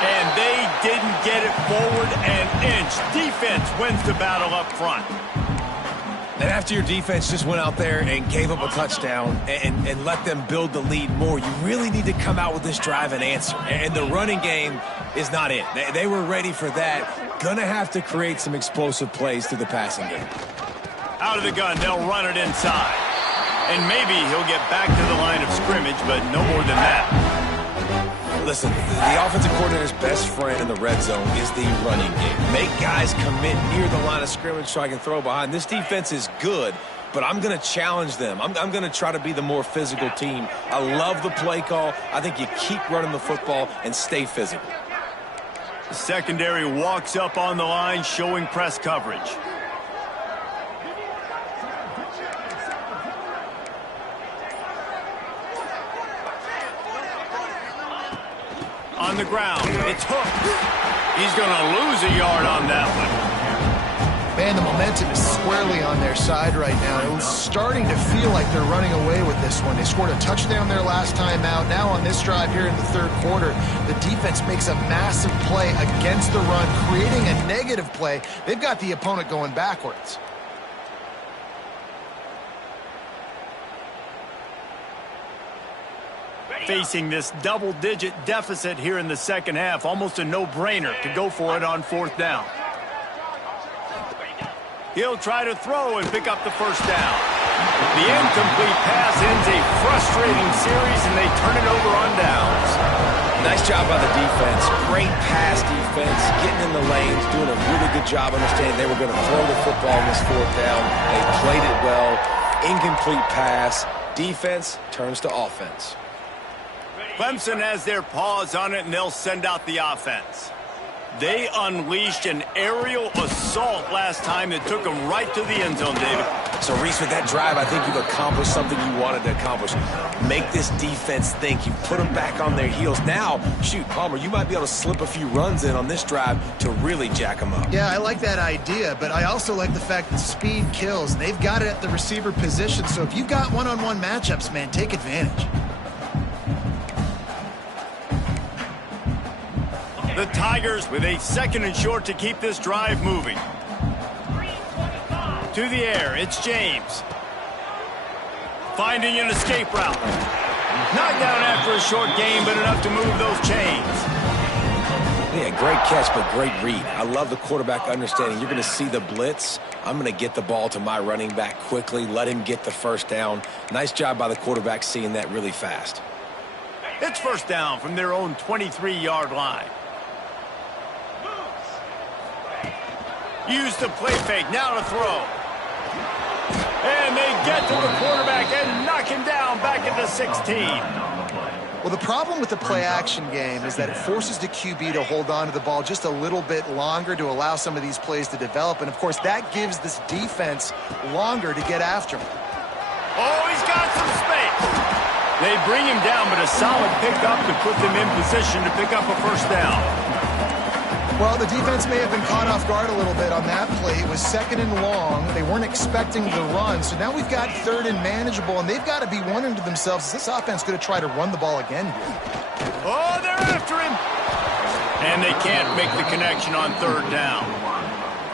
And they didn't get it forward an inch. Defense wins the battle up front. And after your defense just went out there and gave up a touchdown and let them build the lead more, you really need to come out with this drive and answer. And the running game is not it. They were ready for that. Gonna have to create some explosive plays through the passing game. Out of the gun, they'll run it inside. And maybe he'll get back to the line of scrimmage, but no more than that. Listen, the offensive coordinator's best friend in the red zone is the running game. Make guys commit near the line of scrimmage so I can throw behind. This defense is good, but I'm going to challenge them. I'm going to try to be the more physical team. I love the play call. I think you keep running the football and stay physical. The secondary walks up on the line, showing press coverage. On the ground, it's hooked. He's going to lose a yard on that one. Man, the momentum is squarely on their side right now. It was starting to feel like they're running away with this one. They scored a touchdown their last time out. Now on this drive here in the third quarter, the defense makes a massive play against the run, creating a negative play. They've got the opponent going backwards. Facing this double-digit deficit here in the second half, almost a no-brainer to go for it on fourth down. He'll try to throw and pick up the first down. The incomplete pass ends a frustrating series, and they turn it over on downs. Nice job by the defense. Great pass defense, getting in the lanes, doing a really good job understanding they were going to throw the football on this fourth down. They played it well. Incomplete pass. Defense turns to offense. Clemson has their paws on it, and they'll send out the offense. They unleashed an aerial assault last time that took them right to the end zone, David. So, Reese, with that drive, I think you've accomplished something you wanted to accomplish. Make this defense think. You put them back on their heels. Now, shoot, Palmer, you might be able to slip a few runs in on this drive to really jack them up. Yeah, I like that idea, but I also like the fact that speed kills. They've got it at the receiver position, so if you've got one-on-one matchups, man, take advantage. The Tigers with a second and short to keep this drive moving. To the air, it's James. Finding an escape route. Knocked down after a short gain, but enough to move those chains. Yeah, great catch, but great read. I love the quarterback understanding. You're going to see the blitz. I'm going to get the ball to my running back quickly, let him get the first down. Nice job by the quarterback seeing that really fast. It's first down from their own 23-yard line. Use the play fake, now to throw. And they get to the quarterback and knock him down back at the 16. Well, the problem with the play-action game is that it forces the QB to hold on to the ball just a little bit longer to allow some of these plays to develop. And, of course, that gives this defense longer to get after him. Oh, he's got some space. They bring him down, but a solid pickup to put them in position to pick up a first down. Well, the defense may have been caught off guard a little bit on that play. It was second and long. They weren't expecting the run. So now we've got third and manageable, and they've got to be wondering to themselves, is this offense going to try to run the ball again here? Oh, they're after him. And they can't make the connection on third down.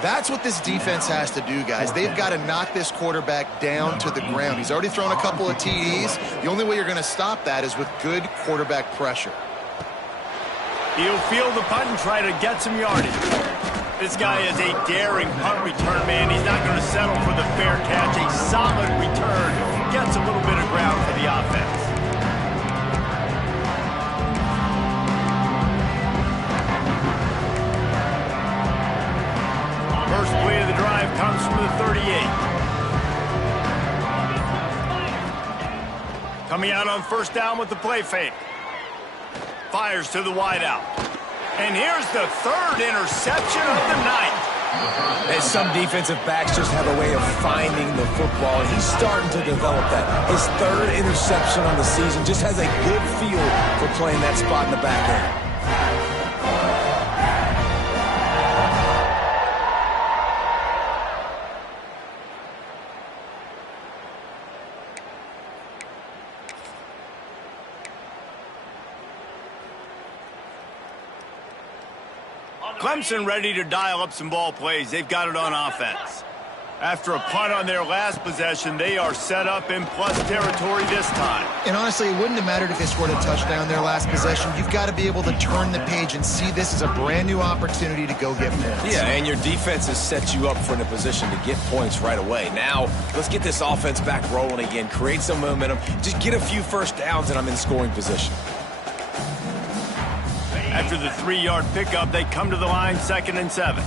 That's what this defense has to do, guys. They've got to knock this quarterback down to the ground. He's already thrown a couple of TDs. The only way you're going to stop that is with good quarterback pressure. He'll field the punt and try to get some yardage. This guy is a daring punt return man. He's not going to settle for the fair catch. A solid return. Gets a little bit of ground for the offense. First play of the drive comes from the 38. Coming out on first down with the play fake. Fires to the wideout. And here's the third interception of the night. And some defensive backs just have a way of finding the football, and he's starting to develop that. His third interception on the season just has a good feel for playing that spot in the back end. Clemson ready to dial up some ball plays. They've got it on offense. After a punt on their last possession, they are set up in plus territory this time. And honestly, it wouldn't have mattered if they scored a touchdown their last possession. You've got to be able to turn the page and see this as a brand new opportunity to go get points. Yeah, and your defense has set you up for in a position to get points right away. Now, let's get this offense back rolling again, create some momentum, just get a few first downs, and I'm in scoring position. After the 3-yard pickup, they come to the line 2nd and 7.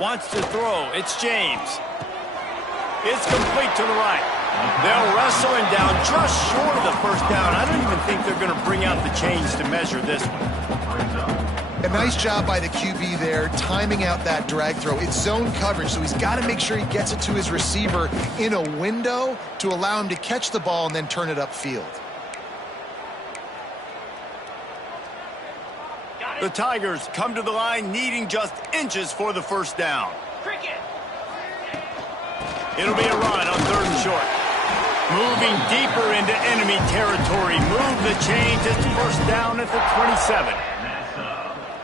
Wants to throw. It's James. It's complete to the right. They'll wrestle him down just short of the first down. I don't even think they're going to bring out the chains to measure this one. A nice job by the QB there, timing out that drag throw. It's zone coverage, so he's got to make sure he gets it to his receiver in a window to allow him to catch the ball and then turn it upfield. The Tigers come to the line needing just inches for the first down. It'll be a run on 3rd and short. Moving deeper into enemy territory. Move the chains. It's first down at the 27.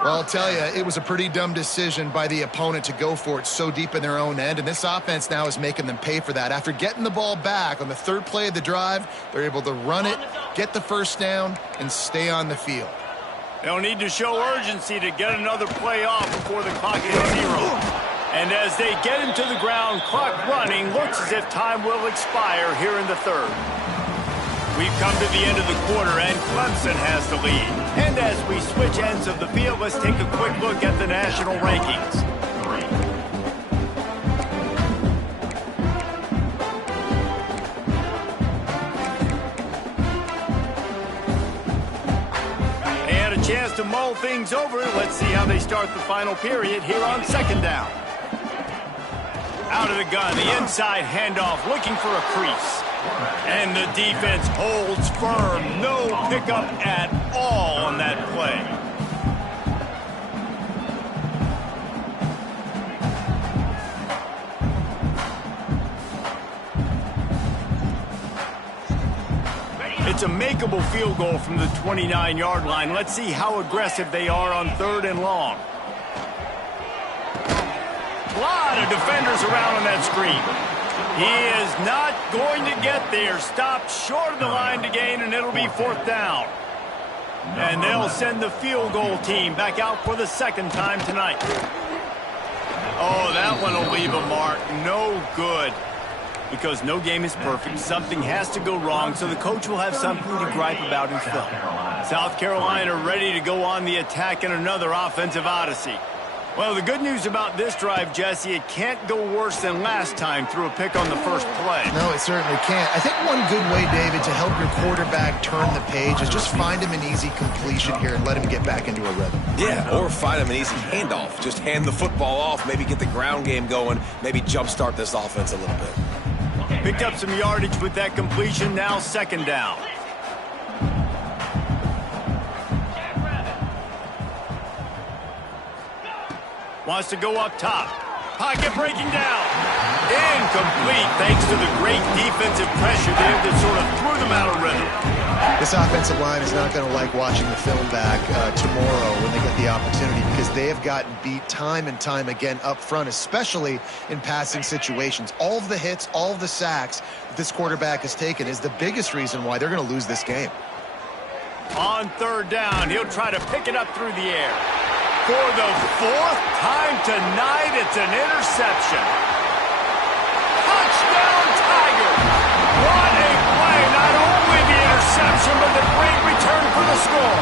Well, I'll tell you, it was a pretty dumb decision by the opponent to go for it so deep in their own end, and this offense now is making them pay for that. After getting the ball back on the 3rd play of the drive, they're able to run it, get the first down, and stay on the field. They'll need to show urgency to get another play off before the clock hits 0. And as they get him to the ground, clock running, looks as if time will expire here in the 3rd. We've come to the end of the quarter, and Clemson has the lead. And as we switch ends of the field, let's take a quick look at the national rankings. Chance to mull things over. Let's see how they start the final period here on 2nd down. Out of the gun, the inside handoff, looking for a crease. And the defense holds firm. No pickup at all on that play. It's a makeable field goal from the 29-yard line. Let's see how aggressive they are on 3rd and long. A lot of defenders around on that screen. He is not going to get there. Stopped short of the line to gain, and it'll be 4th down. And they'll send the field goal team back out for the 2nd time tonight. Oh, that one will leave a mark. No good. Because no game is perfect. Something has to go wrong, so the coach will have something to gripe about in film. South Carolina ready to go on the attack in another offensive odyssey. Well, the good news about this drive, Jesse, it can't go worse than last time through a pick on the first play. No, it certainly can't. I think one good way, David, to help your quarterback turn the page is just find him an easy completion here and let him get back into a rhythm. Yeah, or find him an easy handoff. Just hand the football off, maybe get the ground game going, maybe jumpstart this offense a little bit. Picked up some yardage with that completion, now 2nd down. Wants to go up top. Pocket breaking down. Incomplete thanks to the great defensive pressure there that sort of threw them out of rhythm. This offensive line is not going to like watching the film back tomorrow when they get the opportunity because they have gotten beat time and time again up front, especially in passing situations. All of the hits, all of the sacks that this quarterback has taken is the biggest reason why they're going to lose this game. On 3rd down, he'll try to pick it up through the air. For the 4th time tonight, it's an interception. Touchdown, Tigers! What a play! Not only the interception, but the great return for the score.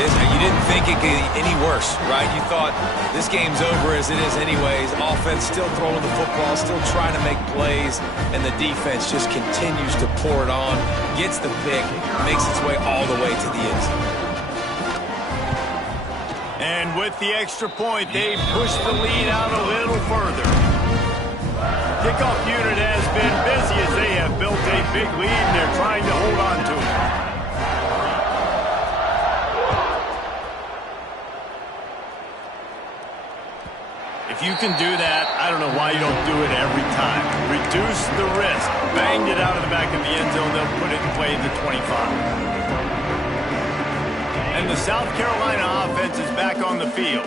Dude, you didn't think it could get any worse, right? You thought this game's over as it is anyways. Offense still throwing the football, still trying to make plays, and the defense just continues to pour it on, gets the pick, makes its way all the way to the end zone. And with the extra point, they push the lead out a little further. Kickoff unit has been busy as they have built a big lead, and they're trying to hold on to it. If you can do that, I don't know why you don't do it every time. Reduce the risk. Banged it out of the back of the end zone. They'll put it in play at the 25. And the South Carolina offense is back on the field.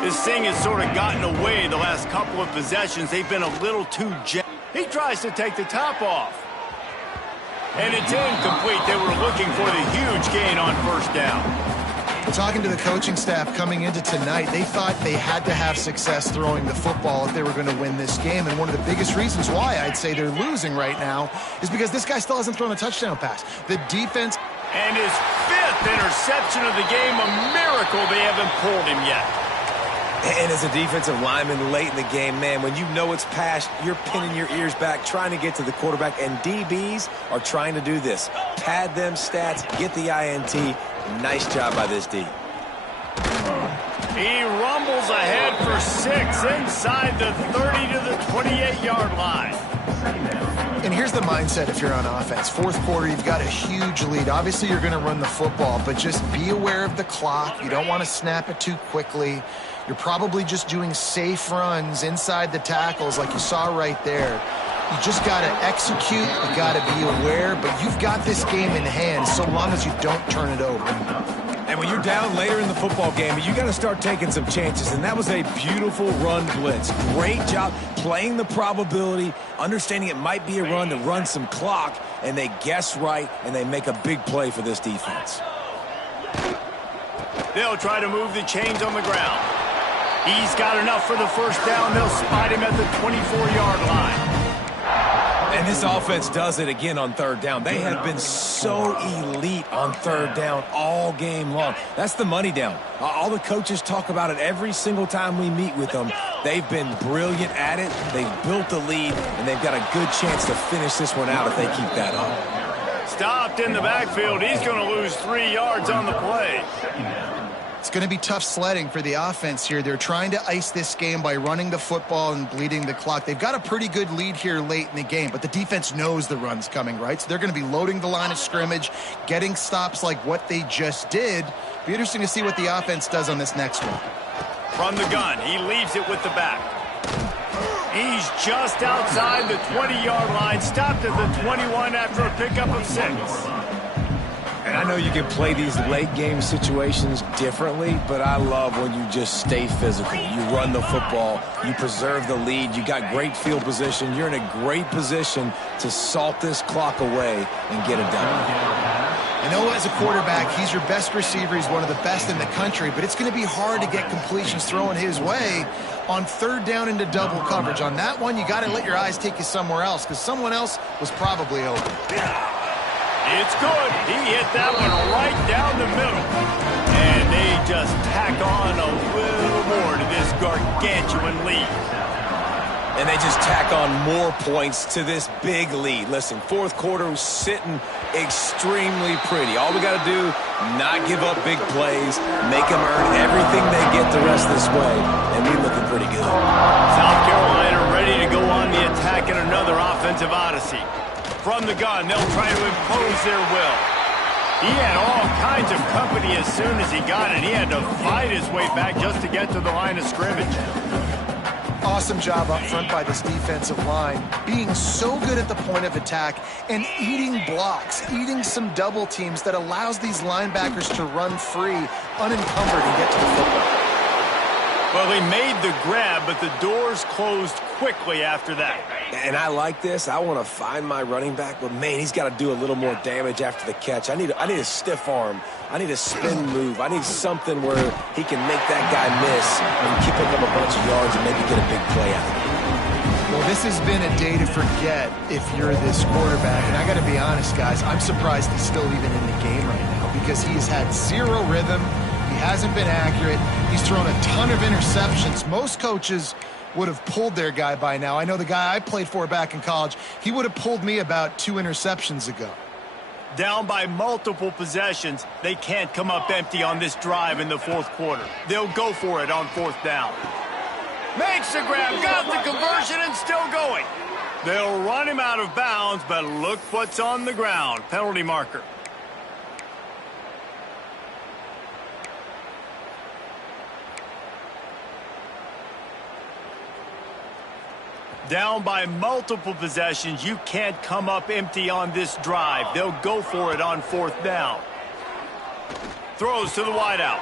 This thing has sort of gotten away the last couple of possessions. They've been a little too gentle. He tries to take the top off. And it's incomplete. They were looking for the huge gain on first down. Talking to the coaching staff coming into tonight, they thought they had to have success throwing the football if they were going to win this game. And one of the biggest reasons why I'd say they're losing right now is because this guy still hasn't thrown a touchdown pass. The defense... And his 5th interception of the game, a miracle they haven't pulled him yet. And as a defensive lineman late in the game, man, when you know it's passed, you're pinning your ears back, trying to get to the quarterback. And DBs are trying to do this. Pad them stats, get the INT. Nice job by this D. He rumbles ahead for 6 inside the 30 to the 28-yard line. And here's the mindset if you're on offense. Fourth quarter, you've got a huge lead. Obviously, you're going to run the football, but just be aware of the clock. You don't want to snap it too quickly. You're probably just doing safe runs inside the tackles like you saw right there. You just got to execute. You got to be aware, but you've got this game in hand so long as you don't turn it over. And when you're down later in the football game, you got to start taking some chances. And that was a beautiful run blitz. Great job playing the probability, understanding it might be a run to run some clock, and they guess right, and they make a big play for this defense. They'll try to move the chains on the ground. He's got enough for the first down. They'll spot him at the 24-yard line. And this offense does it again on third down. They have been so elite on third down all game long. That's the money down. All the coaches talk about it every single time we meet with them. They've been brilliant at it. They've built the lead, and they've got a good chance to finish this one out if they keep that up. Stopped in the backfield. He's going to lose 3 yards on the play. It's going to be tough sledding for the offense here. They're trying to ice this game by running the football and bleeding the clock. They've got a pretty good lead here late in the game, but the defense knows the run's coming, right? So they're going to be loading the line of scrimmage, getting stops like what they just did. Be interesting to see what the offense does on this next one. From the gun, he leaves it with the back. He's just outside the 20-yard line, stopped at the 21 after a pickup of 6. And I know you can play these late game situations differently, but I love when you just stay physical. You run the football, you preserve the lead, you got great field position, you're in a great position to salt this clock away and get it done. I know as a quarterback, he's your best receiver, he's one of the best in the country, but it's going to be hard to get completions thrown his way on third down into double coverage. On that one, you got to let your eyes take you somewhere else, because someone else was probably open. It's good. He hit that one right down the middle. And they just tack on a little more to this gargantuan lead. And they just tack on more points to this big lead. Listen, fourth quarter was sitting extremely pretty. All we got to do, not give up big plays, make them earn everything they get the rest of this way, and we're looking pretty good. South Carolina ready to go on the attack in another offensive odyssey. From the gun, they'll try to impose their will. He had all kinds of company as soon as he got it. He had to fight his way back just to get to the line of scrimmage. Awesome job up front by this defensive line, being so good at the point of attack and eating blocks, eating some double teams that allows these linebackers to run free, unencumbered, and get to the football. Well, he made the grab, but the doors closed quickly after that. And I like this. I want to find my running back, but, man, he's got to do a little more damage after the catch. I need a stiff arm. I need a spin move. I need something where he can make that guy miss and keep up a bunch of yards and maybe get a big play out of it. Well, this has been a day to forget if you're this quarterback. And I got to be honest, guys, I'm surprised he's still even in the game right now because he's had zero rhythm. He hasn't been accurate. He's thrown a ton of interceptions. Most coaches would have pulled their guy by now. I know the guy I played for back in college, he would have pulled me about 2 interceptions ago. Down by multiple possessions, they can't come up empty on this drive in the fourth quarter. They'll go for it on fourth down. Makes the grab, got the conversion, and still going. They'll run him out of bounds, but look what's on the ground. Penalty marker. Down by multiple possessions, you can't come up empty on this drive. They'll go for it on fourth down. Throws to the wideout.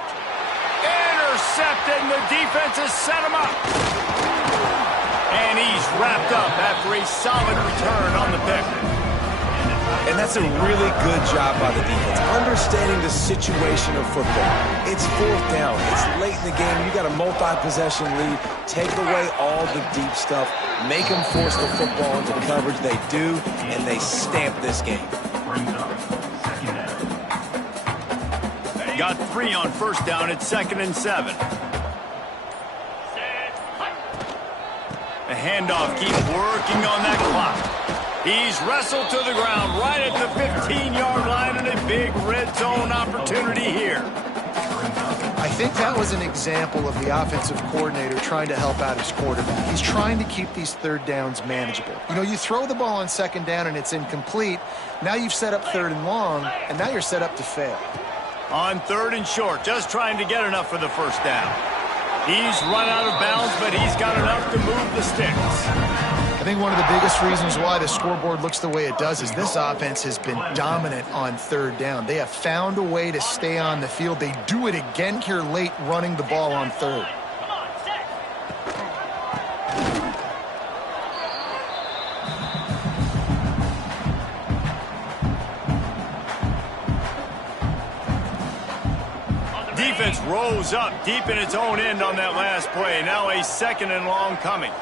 intercepted, and the defense has set him up. And he's wrapped up after a solid return on the pick. And that's a really good job by the defense, understanding the situation of football. It's fourth down. It's late in the game. You got a multi-possession lead. Take away all the deep stuff. Make them force the football into coverage. They do, and they stamp this game. Got 3 on first down. It's 2nd and 7. The handoff keeps working on that clock. He's wrestled to the ground right at the 15-yard line, and a big red zone opportunity here. I think that was an example of the offensive coordinator trying to help out his quarterback. He's trying to keep these third downs manageable. You know, you throw the ball on 2nd down and it's incomplete. Now you've set up 3rd and long, and now you're set up to fail. On 3rd and short, just trying to get enough for the first down. He's run out of bounds, but he's got enough to move the sticks. I think one of the biggest reasons why the scoreboard looks the way it does is this offense has been dominant on 3rd down. They have found a way to stay on the field. They do it again here late, running the ball on 3rd. Defense rose up deep in its own end on that last play. Now a 2nd and long coming.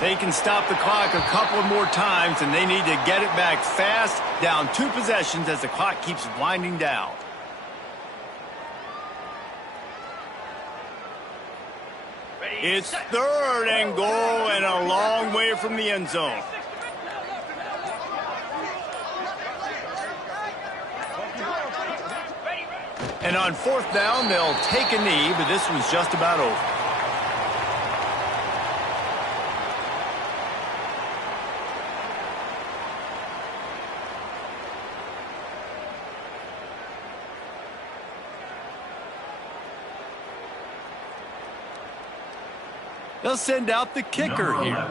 They can stop the clock a couple more times, and they need to get it back fast, down 2 possessions as the clock keeps winding down. It's 3rd and goal and a long way from the end zone. And on 4th down, they'll take a knee, but this one's just about over. They'll send out the kicker here.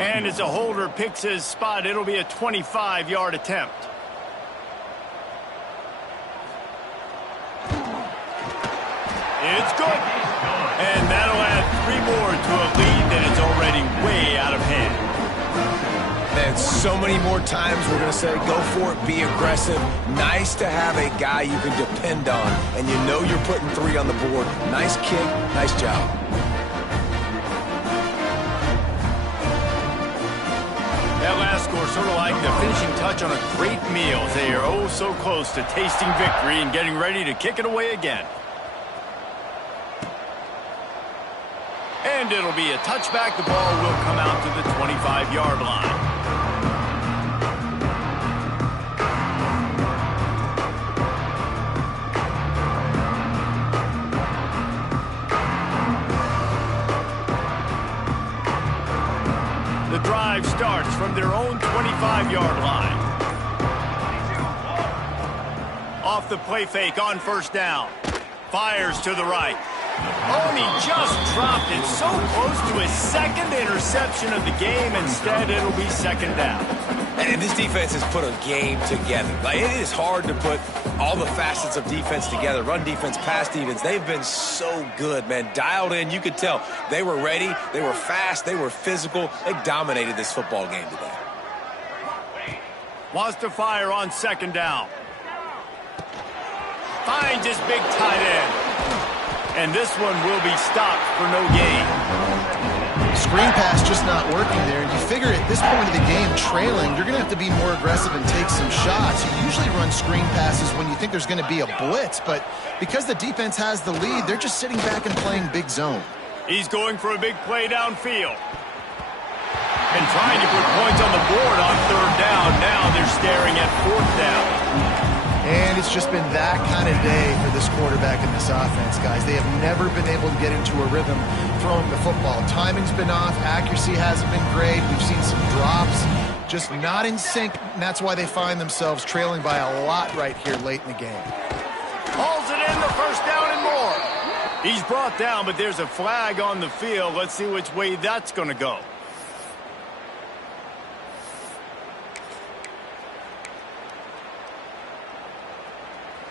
And as a holder picks his spot, it'll be a 25-yard attempt. It's good. And that'll add 3 more to a lead that is already way out of hand. And so many more times we're going to say, go for it, be aggressive. Nice to have a guy you can depend on, and you know you're putting 3 on the board. Nice kick, nice job. That last score sort of like the finishing touch on a great meal. They are oh so close to tasting victory and getting ready to kick it away again. And it'll be a touchback. The ball will come out to the 25-yard line. The drive starts from their own 25-yard line. Off the play fake on first down. Fires to the right. Oh, and he just dropped it so close to his 2nd interception of the game. Instead, it'll be 2nd down. And this defense has put a game together. Like, it is hard to put all the facets of defense together. Run defense, pass defense. They've been so good, man. Dialed in. You could tell they were ready. They were fast. They were physical. They dominated this football game today. Wants to fire on 2nd down. Finds his big tight end. And this one will be stopped for no gain. Screen pass just not working there. And you figure at this point of the game, trailing, you're going to have to be more aggressive and take some shots. You usually run screen passes when you think there's going to be a blitz. But because the defense has the lead, they're just sitting back and playing big zone. He's going for a big play downfield. And trying to put points on the board on 3rd down. Now they're staring at 4th down. And it's just been that kind of day for this quarterback and this offense, guys. They have never been able to get into a rhythm throwing the football. Timing's been off. Accuracy hasn't been great. We've seen some drops, just not in sync. And that's why they find themselves trailing by a lot right here late in the game. Hauls it in, the first down and more. He's brought down, but there's a flag on the field. Let's see which way that's going to go.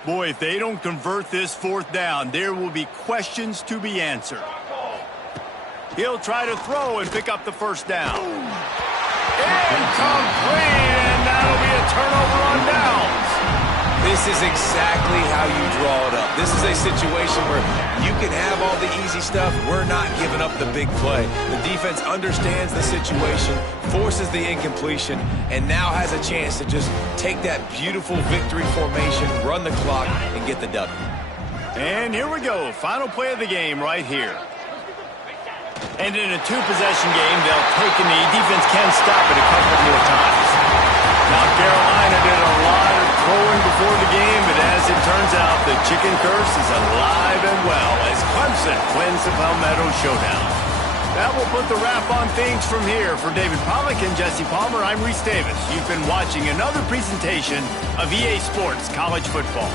Boy, if they don't convert this fourth down, there will be questions to be answered. He'll try to throw and pick up the first down. Incomplete, and that'll be a turnover on downs. This is exactly how you draw it up. This is a situation where you can have all the easy stuff. We're not giving up the big play. The defense understands the situation, forces the incompletion, and now has a chance to just take that beautiful victory formation, run the clock, and get the W. And here we go. Final play of the game right here. And in a two-possession game, they'll take a knee. Defense can stop it a couple more times. South Carolina did a lot of throwing before the game, but as it turns out, the chicken curse is alive and well as Clemson wins the Palmetto Showdown. That will put the wrap on things from here. For David Pollack and Jesse Palmer, I'm Reese Davis. You've been watching another presentation of EA Sports College Football.